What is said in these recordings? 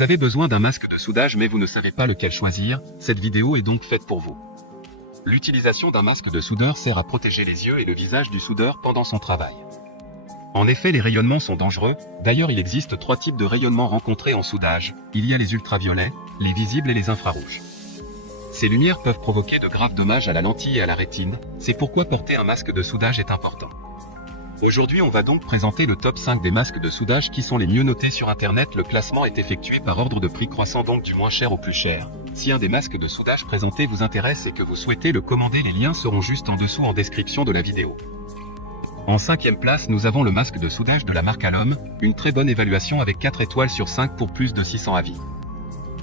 Vous avez besoin d'un masque de soudage mais vous ne savez pas lequel choisir, cette vidéo est donc faite pour vous. L'utilisation d'un masque de soudeur sert à protéger les yeux et le visage du soudeur pendant son travail. En effet, les rayonnements sont dangereux, d'ailleurs il existe 3 types de rayonnements rencontrés en soudage, il y a les ultraviolets, les visibles et les infrarouges. Ces lumières peuvent provoquer de graves dommages à la lentille et à la rétine, c'est pourquoi porter un masque de soudage est important. Aujourd'hui on va donc présenter le top 5 des masques de soudage qui sont les mieux notés sur internet. Le classement est effectué par ordre de prix croissant, donc du moins cher au plus cher. Si un des masques de soudage présentés vous intéresse et que vous souhaitez le commander, les liens seront juste en dessous en description de la vidéo. En 5e place, nous avons le masque de soudage de la marque Alom, une très bonne évaluation avec 4 étoiles sur 5 pour plus de 600 avis.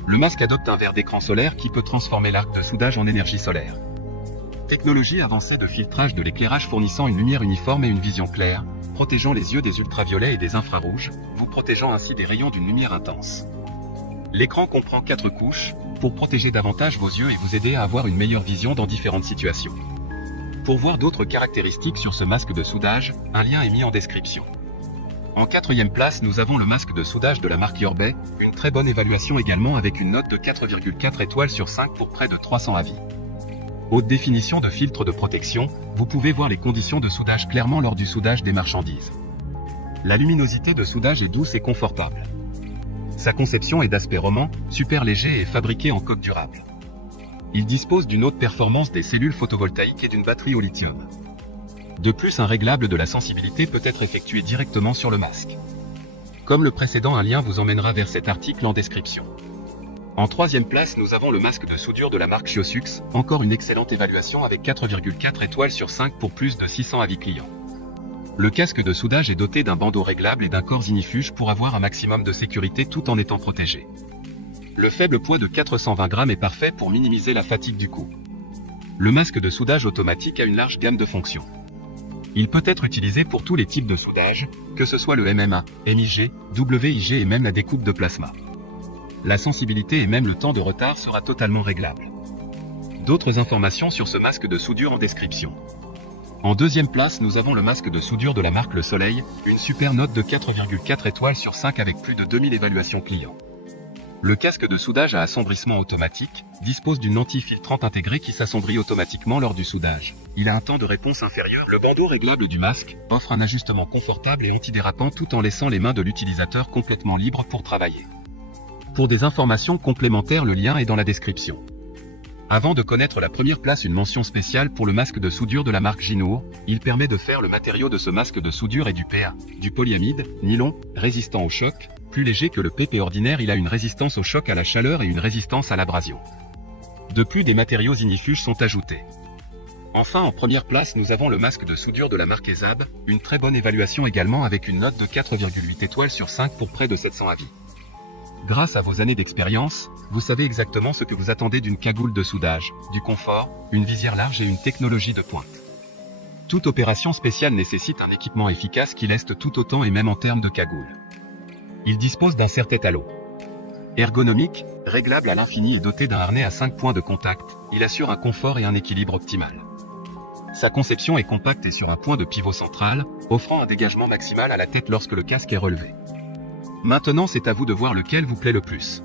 Le masque adopte un verre d'écran solaire qui peut transformer l'arc de soudage en énergie solaire. Technologie avancée de filtrage de l'éclairage fournissant une lumière uniforme et une vision claire, protégeant les yeux des ultraviolets et des infrarouges, vous protégeant ainsi des rayons d'une lumière intense. L'écran comprend 4 couches, pour protéger davantage vos yeux et vous aider à avoir une meilleure vision dans différentes situations. Pour voir d'autres caractéristiques sur ce masque de soudage, un lien est mis en description. En 4e place, nous avons le masque de soudage de la marque Yorbay, une très bonne évaluation également avec une note de 4,4 étoiles sur 5 pour près de 300 avis. Haute définition de filtre de protection, vous pouvez voir les conditions de soudage clairement lors du soudage des marchandises. La luminosité de soudage est douce et confortable. Sa conception est d'aspect roman, super léger et fabriqué en coque durable. Il dispose d'une haute performance des cellules photovoltaïques et d'une batterie au lithium. De plus, un réglable de la sensibilité peut être effectué directement sur le masque. Comme le précédent, un lien vous emmènera vers cet article en description. En 3e place, nous avons le masque de soudure de la marque Chiosux, encore une excellente évaluation avec 4,4 étoiles sur 5 pour plus de 600 avis clients. Le casque de soudage est doté d'un bandeau réglable et d'un corps ignifuge pour avoir un maximum de sécurité tout en étant protégé. Le faible poids de 420 grammes est parfait pour minimiser la fatigue du cou. Le masque de soudage automatique a une large gamme de fonctions. Il peut être utilisé pour tous les types de soudage, que ce soit le MMA, MIG, WIG et même la découpe de plasma. La sensibilité et même le temps de retard sera totalement réglable. D'autres informations sur ce masque de soudure en description. En 2e place, nous avons le masque de soudure de la marque Le Soleil, une super note de 4,4 étoiles sur 5 avec plus de 2000 évaluations clients. Le casque de soudage à assombrissement automatique dispose d'une lentille filtrante intégrée qui s'assombrit automatiquement lors du soudage. Il a un temps de réponse inférieur. Le bandeau réglable du masque offre un ajustement confortable et antidérapant tout en laissant les mains de l'utilisateur complètement libres pour travailler. Pour des informations complémentaires, le lien est dans la description. Avant de connaître la première place, une mention spéciale pour le masque de soudure de la marque Ginour. Il permet de faire le matériau de ce masque de soudure est du PA, du polyamide, nylon, résistant au choc. Plus léger que le PP ordinaire, il a une résistance au choc, à la chaleur et une résistance à l'abrasion. De plus, des matériaux ignifuges sont ajoutés. Enfin, en première place, nous avons le masque de soudure de la marque Ezab, une très bonne évaluation également avec une note de 4,8 étoiles sur 5 pour près de 700 avis. Grâce à vos années d'expérience, vous savez exactement ce que vous attendez d'une cagoule de soudage, du confort, une visière large et une technologie de pointe. Toute opération spéciale nécessite un équipement efficace qui leste tout autant et même en termes de cagoule. Il dispose d'un serre-tête à l'eau. Ergonomique, réglable à l'infini et doté d'un harnais à 5 points de contact, il assure un confort et un équilibre optimal. Sa conception est compacte et sur un point de pivot central, offrant un dégagement maximal à la tête lorsque le casque est relevé. Maintenant, c'est à vous de voir lequel vous plaît le plus.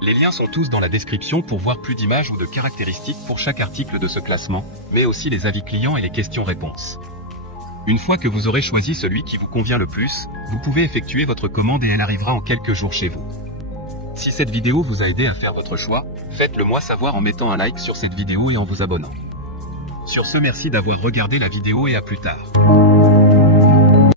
Les liens sont tous dans la description pour voir plus d'images ou de caractéristiques pour chaque article de ce classement, mais aussi les avis clients et les questions-réponses. Une fois que vous aurez choisi celui qui vous convient le plus, vous pouvez effectuer votre commande et elle arrivera en quelques jours chez vous. Si cette vidéo vous a aidé à faire votre choix, faites-le moi savoir en mettant un like sur cette vidéo et en vous abonnant. Sur ce, merci d'avoir regardé la vidéo et à plus tard.